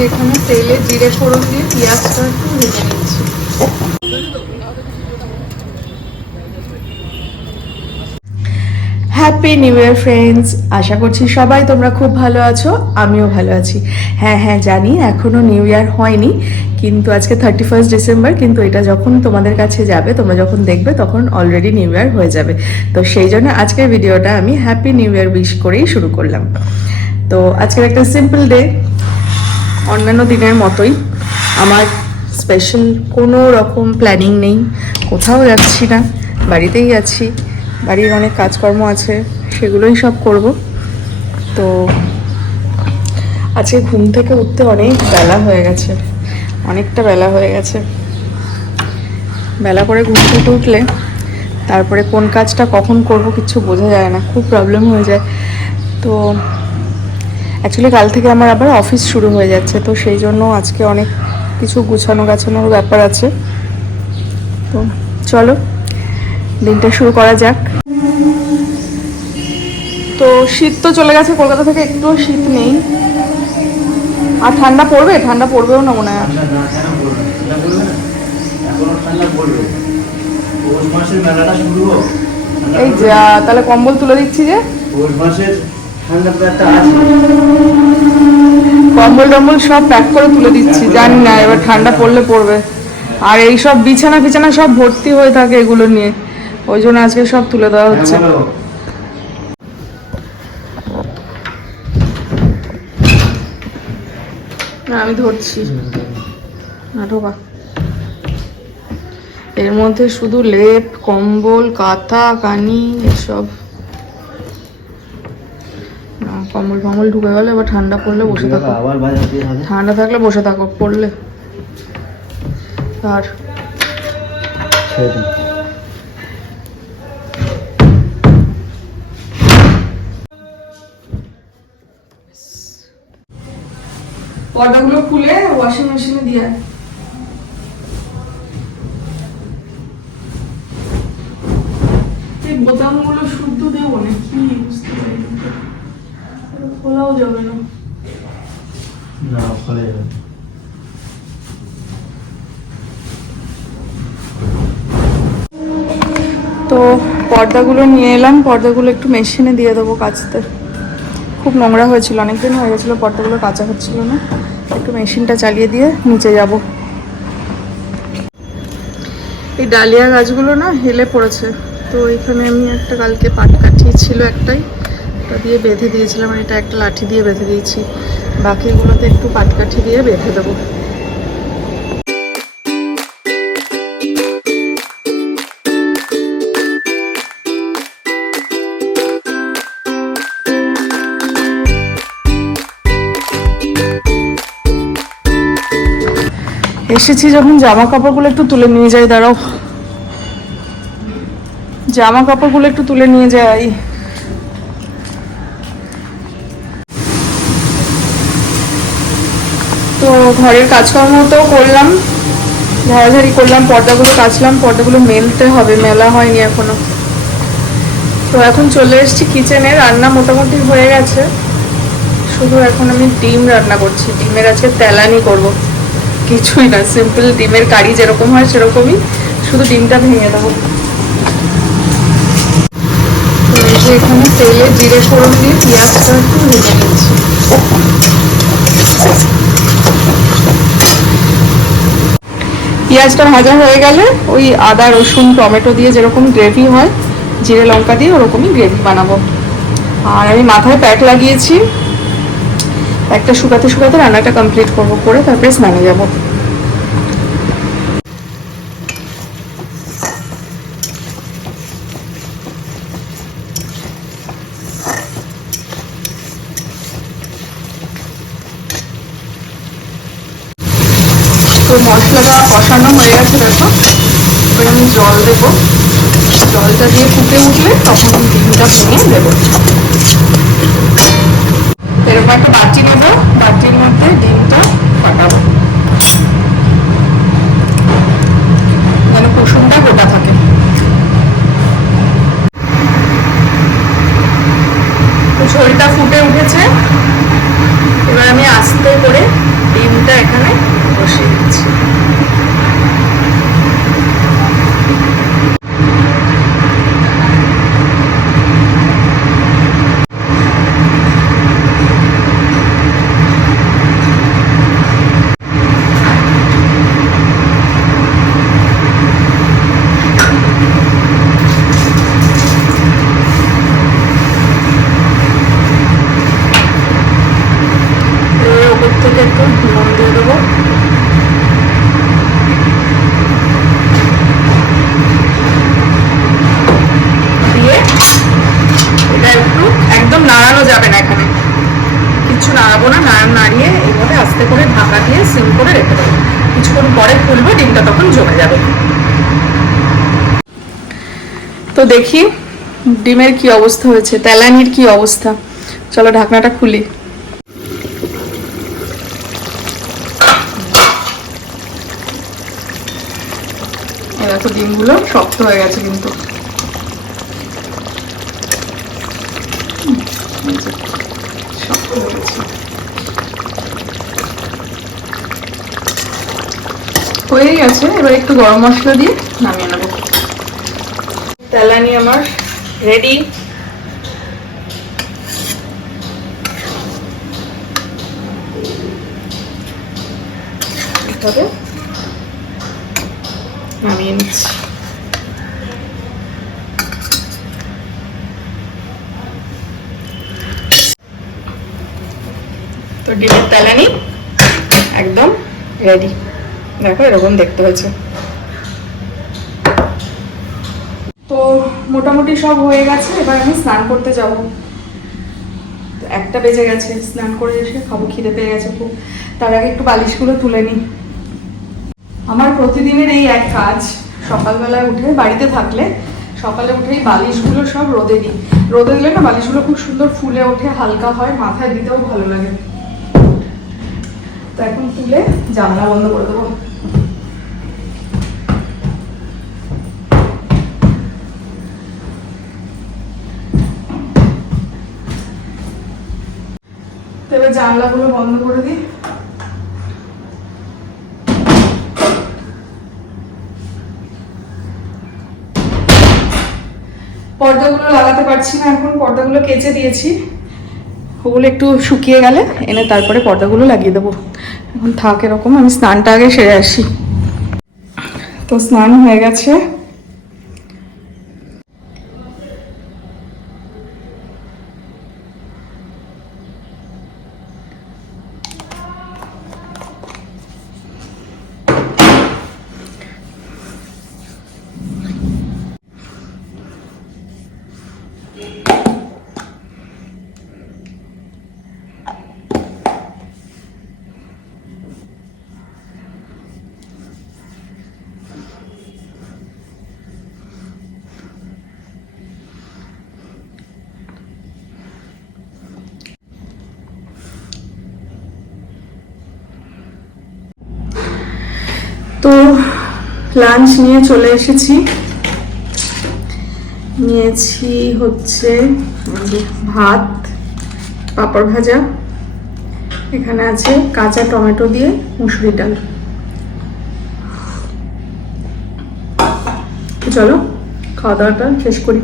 এখানে তেলে জিরে ফোড়ন দিয়ে পেঁয়াজটা একটু ভেজে নিচ্ছি। হ্যাপি নিউ ইয়ার ফ্রেন্ডস, আশা করছি সবাই তোমরা খুব ভালো আছো, আমিও ভালো আছি। হ্যাঁ হ্যাঁ জানি এখনও নিউ ইয়ার হয়নি, কিন্তু আজকে 31 ডিসেম্বর, কিন্তু এটা যখন তোমাদের কাছে যাবে, তোমরা যখন দেখবে তখন অলরেডি নিউ ইয়ার হয়ে যাবে। তো সেই জন্য আজকের ভিডিওটা আমি হ্যাপি নিউ ইয়ার উইশ করেই শুরু করলাম। তো আজকের একটা সিম্পল ডে, অন্যান্য দিনের মতোই। আমার স্পেশাল কোনো রকম প্ল্যানিং নেই, কোথাও যাচ্ছি না, বাড়িতেই আছি। বাড়ির অনেক কাজকর্ম আছে, সেগুলোই সব করব। তো আজকে ঘুম থেকে উঠতে অনেক বেলা হয়ে গেছে, অনেকটা বেলা হয়ে গেছে। বেলা করে ঘুম থেকে উঠলে তারপরে কোন কাজটা কখন করব কিচ্ছু বোঝা যায় না, খুব প্রবলেম হয়ে যায়। তো অ্যাকচুয়ালি কাল থেকে আমার আবার অফিস শুরু হয়ে যাচ্ছে, তো সেই জন্য আজকে অনেক কিছু গাছানোর ব্যাপার আছে। তো চলো দিনটা শুরু করা যাক। তো শীত তো চলে গেছে, কলকাতা থেকে একটুও শীত নেই। আর ঠান্ডা পড়বেও না মনে হয়। এই যা, তাহলে কম্বল তুলে দিচ্ছি যে। কম্বল টম্বল সব প্যাক করে তুলে দিচ্ছি, জানি না এবার ঠান্ডা পড়বে। আর এই সব বিছানা সব ভর্তি হয়ে থাকে এগুলো নিয়ে, ওই জন্য আজকে সব তুলে দেওয়া হচ্ছে। আমি ধরছি না, ঢোকা। এর মধ্যে শুধু লেপ, কম্বল, কাঁথা, কানি এসব। কম্বল ফম্বল ঢুকে গেলে এবার ঠান্ডা পড়লে বসে থাকো, ঠান্ডা থাকলে বসে থাকো, পড়লে আর পর্দাগুলো খুলে ওয়াশিং মেশিনে দিয়ে এই বোতামগুলো শুদ্ধ দেবো না কি বুঝতে পারি, খোলাও যাবে না। খোলা যাবে। তো পর্দাগুলো নিয়ে এলাম, পর্দাগুলো একটু মেশিনে দিয়ে দেবো কাচতে। খুব নোংরা হয়েছিল, অনেকদিন হয়ে গেছিলো, পর্দাগুলো কাচা হচ্ছিল না। একটু মেশিনটা চালিয়ে দিয়ে নিচে যাব। এই ডালিয়া গাছগুলো না হেলে পড়েছে, তো এখানে আমি একটা কালকে পাটকাঠি ছিল একটাই, ওটা দিয়ে বেঁধে দিয়েছিলাম। এটা একটা লাঠি দিয়ে বেঁধে দিয়েছি, বাকিগুলোতে একটু পাটকাঠি দিয়ে বেঁধে দেবো। এসেছি যখন জামা কাপড়গুলো একটু তুলে নিয়ে যাই, দাঁড়াও, জামা কাপড়গুলো একটু তুলে নিয়ে যাই। তো ঘরের কাজকর্ম তো করলাম, ঝাড়াঝাড়ি করলাম, পর্দাগুলো কাচলাম, পর্দাগুলো মেলতে হবে, মেলা হয়নি এখনো। তো এখন চলে এসেছি কিচেনে, রান্না মোটামুটি হয়ে গেছে, শুধু এখন আমি ডিম রান্না করছি। ডিমের আজকে তেলানি করব, কিছুই না, সিম্পল ডিমের কারি যেরকম হয় সেরকমই, শুধু ডিমটা ভেঙে দেবো। এখানে তেলে জিরে ফোড়ন দিয়ে পেঁয়াজটা একটু ভেজে নিচ্ছি। পেঁয়াজটা ভাজা হয়ে গেলে ওই আদা রসুন টমেটো দিয়ে যেরকম গ্রেভি হয়, জিরে লঙ্কা দিয়ে ওরকমই গ্রেভি বানাবো। আর আমি মাথায় প্যাক লাগিয়েছি, প্যাকটা শুকাতে শুকাতে রান্নাটা কমপ্লিট করবো, করে তারপরে স্নানে যাবো। তো মশলাটা কষানো হয়ে গেছে, দেখো। এবার আমি জল দেবো, জলটা দিয়ে ফুটে উঠলে তখন ডিমটা ভেঙে দেবো। এরকম একটা বাটি নেবো, বাটির মধ্যে ডিমটা ফাটাবো যেন কুসুমটা গোটা থাকে। তো ঝোলটা ফুটে উঠেছে, এবার আমি আস্তে করে ডিম থেকে একটু নুন দিয়ে দেবো। দিয়ে এটা একটু একদম নাড়ানো যাবে না, এখানে কিছু নাড়াবো না, নাড়িয়ে এইভাবে আস্তে করে ঢাকা দিয়ে সিম করে রেখে দেবো। কিছুক্ষণ পরে খুলবো, ডিমটা তখন জমে যাবে। তো দেখি ডিমের কি অবস্থা হয়েছে, তেলানির কি অবস্থা। চলো ঢাকনাটা খুলি। দেখো ডিমগুলো শক্ত হয়ে গেছে কিন্তু। শক্ত হয়ে গেছে, হয়েই গেছে। এবার একটু গরম মশলা দিয়ে নামিয়ে নেবো। তেলানি আমার রেডি। এভাবে নামিয়ে নিচ্ছি। তো ডিমের তেলানি একদম রেডি। দেখো এরকম দেখতে হয়েছে। তো মোটামুটি সব হয়ে গেছে, এবার আমি স্নান করতে যাব। তো 1টা বেজে গেছে, স্নান করে এসে খাবো, খিদে পেয়ে গেছে খুব। তার আগে একটু বালিশগুলো তুলে নিই। আমার প্রতিদিনের এই এক কাজ, সকালবেলায় উঠে বাড়িতে থাকলে সকালে উঠেই বালিশগুলো সব রোদে দিই। রোদে দিলে না বালিশগুলো খুব সুন্দর ফুলে ওঠে, হালকা হয়, মাথায় দিতেও ভালো লাগে। তো এখন তুলে জানলা বন্ধ করে দেবো। তো এবার জানলাগুলো বন্ধ করে দিই। পর্দাগুলো লাগাতে পারছি না এখন, পর্দাগুলো কেচে দিয়েছি। ওগুলো একটু শুকিয়ে গেলে এনে তারপরে পর্দাগুলো লাগিয়ে দেবো। এখন থাক এরকম, আমি স্নানটা আগে সেরে আসি। তো স্নান হয়ে গেছে। তো লাঞ্চ নিয়ে চলে এসেছি। নিয়েছি হচ্ছে ভাত, পাঁপড় ভাজা, এখানে আছে কাঁচা টমেটো দিয়ে মুসুরির ডাল। চলো খাওয়া দাওয়াটা শেষ করি।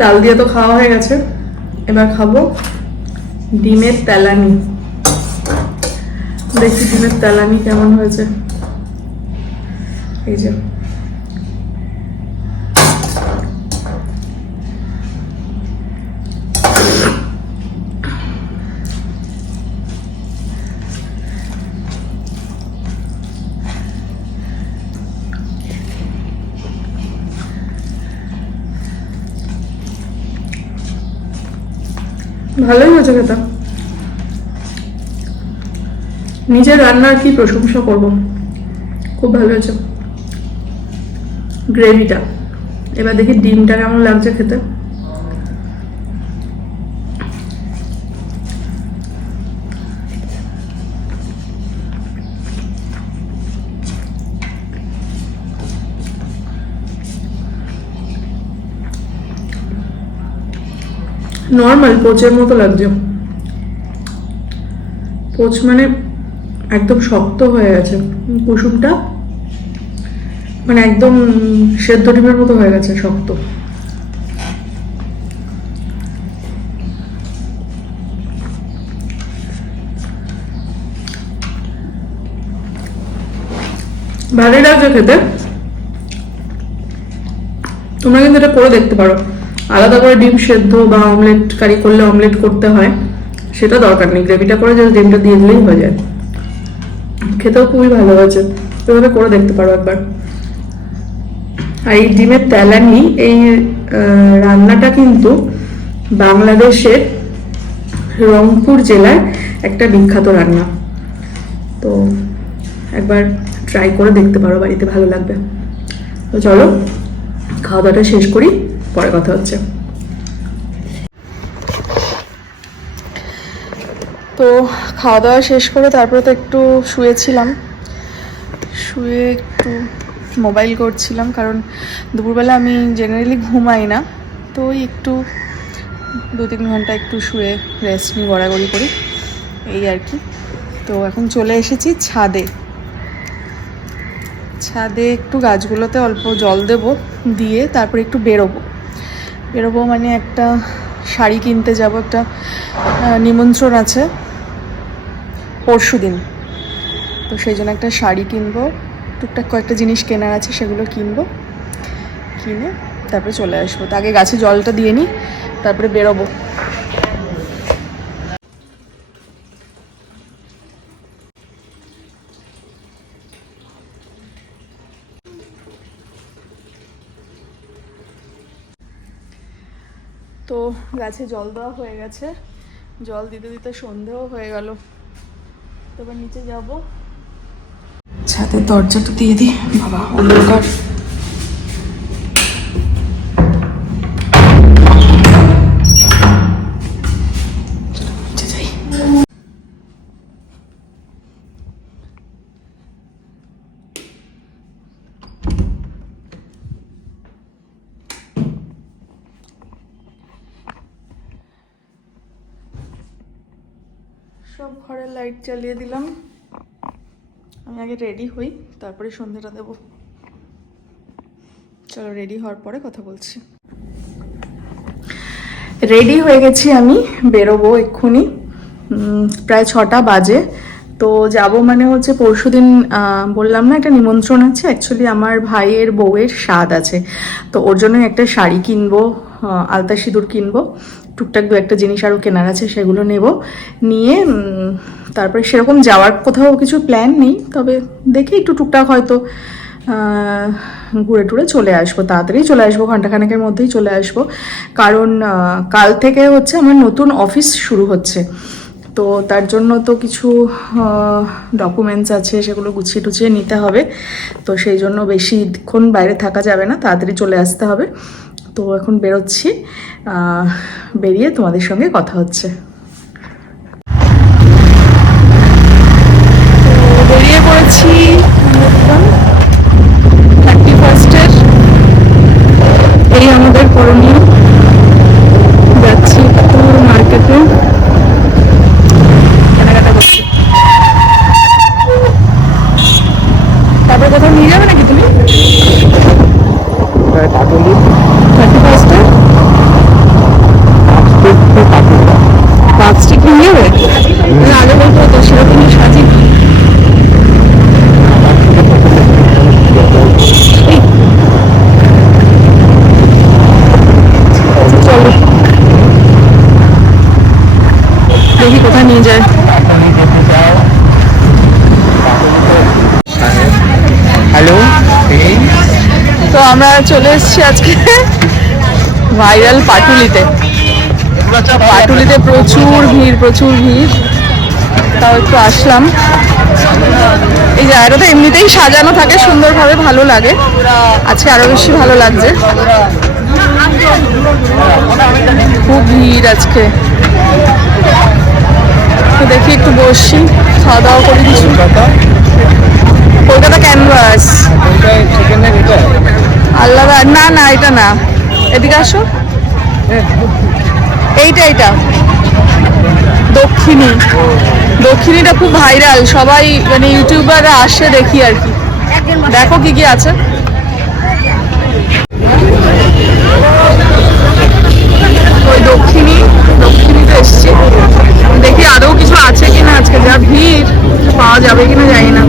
ডাল দিয়ে তো খাওয়া হয়ে গেছে, এবার খাবো ডিমের তেলানি। দেখি ডিমের তেলানি কেমন হয়েছে। এই যে ভালোই হয়েছে খেতে। নিজের রান্নার কি প্রশংসা করব, খুব ভালো হয়েছে গ্রেভিটা। এবার দেখি ডিমটা কেমন লাগছে খেতে। নর্মাল পোচের মতো লাগছে। পোচ মানে একদম শক্ত হয়ে গেছে, কুসুমটা মানে একদম সেদ্ধ ডিমের মতো হয়ে গেছে, শক্ত। ভালোই লাগছে খেতে। তোমরা কিন্তু এটা করে দেখতে পারো। আলাদা করে ডিম সেদ্ধ বা অমলেট কারি করলে অমলেট করতে হয়, সেটা দরকার নেই। গ্রেভিটা করে যদি ডিমটা দিয়ে দিলেই হয়ে যায়। খেতেও খুবই ভালো হয়েছে, এভাবে করে দেখতে পারো একবার। আর এই ডিমের তেলানি এই রান্নাটা কিন্তু বাংলাদেশের রংপুর জেলার একটা বিখ্যাত রান্না। তো একবার ট্রাই করে দেখতে পারো বাড়িতে, ভালো লাগবে। তো চলো খাওয়া দাওয়াটা শেষ করি, পরে কথা হচ্ছে। তো খাওয়া দাওয়া শেষ করে তারপরে তো একটু শুয়েছিলাম, শুয়ে একটু মোবাইল করছিলাম, কারণ দুপুরবেলা আমি জেনারেলি ঘুমাই না। তো ওই একটু 2-3 ঘন্টা একটু শুয়ে রেস্ট নিই, গড়াগড়ি করি, এই আর কি। তো এখন চলে এসেছি ছাদে। ছাদে একটু গাছগুলোতে অল্প জল দেব, দিয়ে তারপরে একটু বেরোবো মানে একটা শাড়ি কিনতে যাব, একটা নিমন্ত্রণ আছে পরশুদিন। তো সেই জন্য একটা শাড়ি কিনবো, টুকটাক কয়েকটা জিনিস কেনার আছে, সেগুলো কিনে তারপরে চলে আসবো। তো আগে গাছে জলটা দিয়ে নিই, তারপরে বেরোবো। তো গাছে জল দেওয়া হয়ে গেছে, জল দিতে দিতে সন্ধেও হয়ে গেল। তো এবার নিচে যাব, ছাদের দরজাটা দিয়ে দিই, বাবা অন্ধকার। সব ঘরের লাইট জ্বালিয়ে দিলাম। আমি আগে রেডি হই, তারপরে সন্ধ্যাটা দেব। চলো রেডি হওয়ার পরে কথা বলছি। রেডি হয়ে গেছি আমি, বেরোবো এক্ষুনি, প্রায় 6টা বাজে। তো যাব মানে হচ্ছে পরশুদিন বললাম না একটা নিমন্ত্রণ আছে, অ্যাকচুয়ালি আমার ভাইয়ের বউয়ের স্বাদ আছে। তো ওর জন্য একটা শাড়ি কিনবো, আলতা সিঁদুর কিনবো, টুকটাক 2-একটা জিনিস আরও কেনার আছে, সেগুলো নেব। নিয়ে তারপরে সেরকম যাওয়ার কোথাও কিছু প্ল্যান নেই, তবে দেখি একটু টুকটাক হয়তো ঘুরে টুরে চলে আসবো। তাড়াতাড়ি চলে আসবো, ঘন্টাখানেকের মধ্যেই চলে আসবো, কারণ কাল থেকে হচ্ছে আমার নতুন অফিস শুরু হচ্ছে। তো তার জন্য তো কিছু ডকুমেন্টস আছে, সেগুলো গুছিয়ে টুছিয়ে নিতে হবে। তো সেই জন্য বেশিক্ষণ বাইরে থাকা যাবে না, তাড়াতাড়ি চলে আসতে হবে। তো এখন বেরোচ্ছি, বেরিয়ে তোমাদের সঙ্গে কথা হচ্ছে। বেরিয়ে পড়েছি 31st-এর, এই আমাদের করণীয়। যাচ্ছি একটু মার্কেটে, কেনাকাটা করছি। তারপরে কোথাও নিয়ে যাবে নাকি তুমি? 31st-এ পাঁচটি নিয়ে যাবে? আগে বলতে হতো, সেরকমই সাজি। চলো দেখি কোথায় নিয়ে যায়। হ্যালো, তো আমরা চলে এসেছি আজকে ভাইরাল পাটুলিতে। পাটুলিতে প্রচুর ভিড়, তাও একটু আসলাম। এই জায়গাটা তো এমনিতেই সাজানো থাকে সুন্দরভাবে, ভালো লাগে। আজকে আরো বেশি ভালো লাগছে, খুব ভিড় আজকে। তো দেখি একটু বসছি, খাওয়া দাওয়া করি কিছু। কলকাতা ক্যানভাস আলাদা না, না এটা না, এদিকে আসো। এইটা দক্ষিণীটা খুব ভাইরাল, সবাই মানে ইউটিউবাররা আসে, দেখি আর কি। দেখো কি আছে। ওই দক্ষিণীতে এসছি, দেখি আদৌ কিছু আছে কিনা। আজকে যা ভিড়, পাওয়া যাবে কিনা জানি না।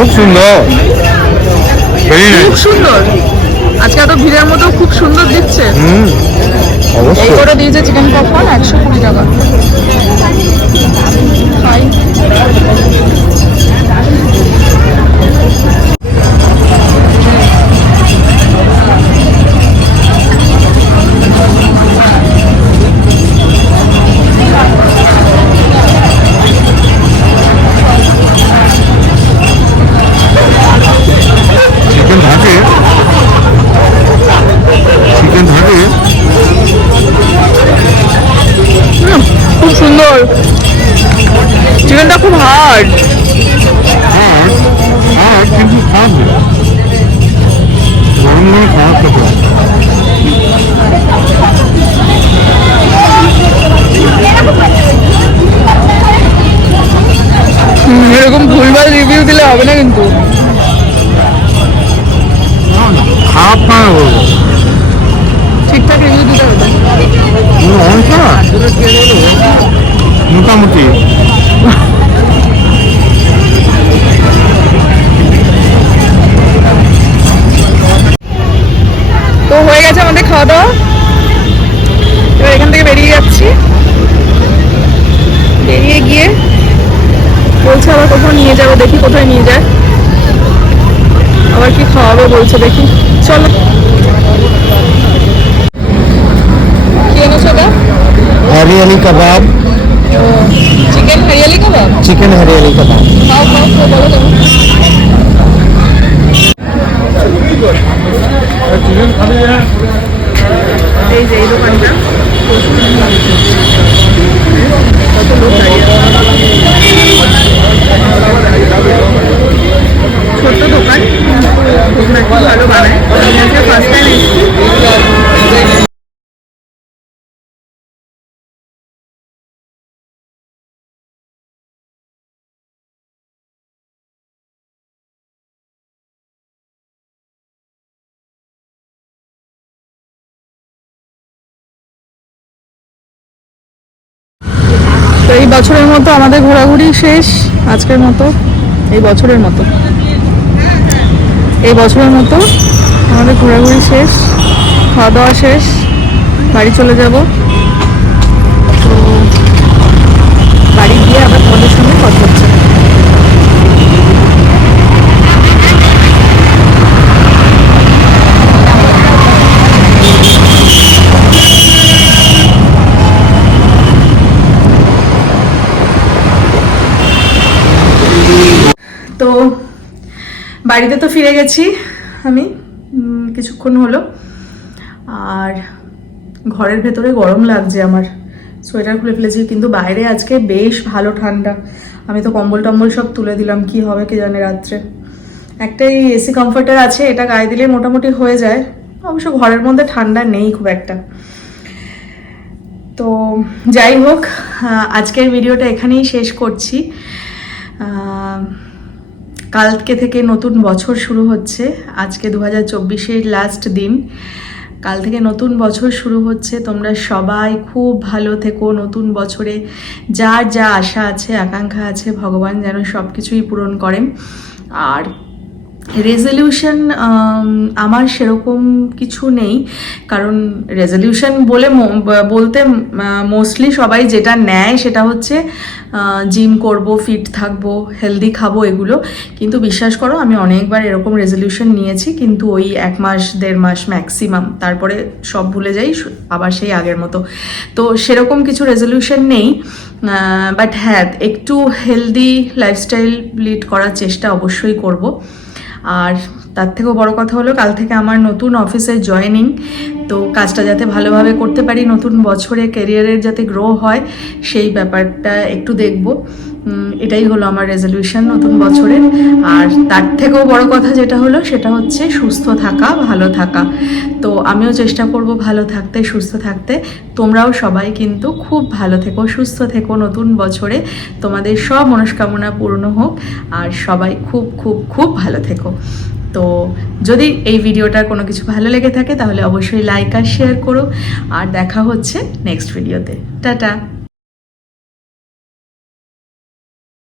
খুব সুন্দর, খুব সুন্দর। আজকে এত ভিড়ের মতো খুব সুন্দর দিচ্ছে। এই করে দিয়েছে চিকেন পপকর্ন 120 টাকা। খাই। খুব সুন্দর, চিকেনটা খুব হার্ড কিন্তু খাবে গরম গরম খাওয়ার থাকে। এরকম ভুলভাল রিভিউ দিলে হবে না কিন্তু। খারাপ না বলবো, ঠিকঠাক রিভিউ দিতে হবে। মোটামুটি তো হয়ে গেছে আমাদের খাওয়া দাওয়া, এবার এখান থেকে বেরিয়ে যাচ্ছি। বেরিয়ে গিয়ে বলছে আবার কোথাও নিয়ে যাবো, দেখি কোথায় নিয়ে যায়, আবার কি খাওয়াবে বলছে, দেখি চলো। কি এনেছো গা? हरियाली कबाब, চিকেন হরিয়ালি কাবাব। चिकन हरियाली कबाब। খাও খাও খাও, বলো তুমি। এই যে এই দোকানটা কত লোক দাঁড়িয়ে আছে। ছোট্ট দোকান খুব নাকি ভালো বানায়। ফার্স্ট টাইম এসেছি। তো এই বছরের মতো আমাদের ঘোরাঘুরি শেষ, আজকের মতো, এই বছরের মতো আমাদের ঘোরাঘুরি শেষ, খাওয়া দাওয়া শেষ, বাড়ি চলে যাব। তো বাড়ি গিয়ে আবার তোমাদের সঙ্গে কথা হচ্ছে। তো বাড়িতে তো ফিরে গেছি আমি কিছুক্ষণ হলো, আর ঘরের ভেতরে গরম লাগছে, আমার সোয়েটার খুলে ফেলেছি, কিন্তু বাইরে আজকে বেশ ভালো ঠান্ডা। আমি তো কম্বল টম্বল সব তুলে দিলাম, কি হবে কে জানে রাত্রে। একটাই এসি কমফর্টার আছে, এটা গায়ে দিলে মোটামুটি হয়ে যায়, অবশ্য ঘরের মধ্যে ঠান্ডা নেই খুব একটা। তো যাই হোক, আজকের ভিডিওটা এখানেই শেষ করছি। কালকে থেকে নতুন বছর শুরু হচ্ছে, আজকে 2024-এর লাস্ট দিন, কাল থেকে নতুন বছর শুরু হচ্ছে। তোমরা সবাই খুব ভালো থেকো, নতুন বছরে যার যা আশা আছে আকাঙ্ক্ষা আছে ভগবান যেন সব কিছুই পূরণ করেন। আর রেজলিউশন আমার সেরকম কিছু নেই, কারণ রেজলিউশন বলতে মোস্টলি সবাই যেটা নেয় সেটা হচ্ছে জিম করব, ফিট থাকবো, হেলদি খাবো, এগুলো। কিন্তু বিশ্বাস করো আমি অনেকবার এরকম রেজলিউশন নিয়েছি, কিন্তু ওই 1 মাস 1.5 মাস ম্যাক্সিমাম, তারপরে সব ভুলে যাই, আবার সেই আগের মতো। তো সেরকম কিছু রেজলিউশন নেই, বাট হ্যাঁ একটু হেলদি লাইফস্টাইল লিড করার চেষ্টা অবশ্যই করব। আর তার থেকেও বড় কথা হলো কাল থেকে আমার নতুন অফিসে জয়েনিং, তো কাজটা যাতে ভালোভাবে করতে পারি, নতুন বছরে ক্যারিয়ারের যাতে গ্রো হয় সেই ব্যাপারটা একটু দেখব। এটাই হলো আমার রেজলিউশন নতুন বছরের। আর তার থেকেও বড় কথা যেটা হলো সেটা হচ্ছে সুস্থ থাকা, ভালো থাকা। তো আমিও চেষ্টা করব ভালো থাকতে, সুস্থ থাকতে। তোমরাও সবাই কিন্তু খুব ভালো থেকো, সুস্থ থেকো, নতুন বছরে তোমাদের সব মনস্কামনা পূর্ণ হোক, আর সবাই খুব খুব খুব ভালো থেকো। তো যদি এই ভিডিওটার কোনো কিছু ভালো লেগে থাকে তাহলে অবশ্যই লাইক আর শেয়ার করো, আর দেখা হচ্ছে নেক্সট ভিডিওতে। টাটা।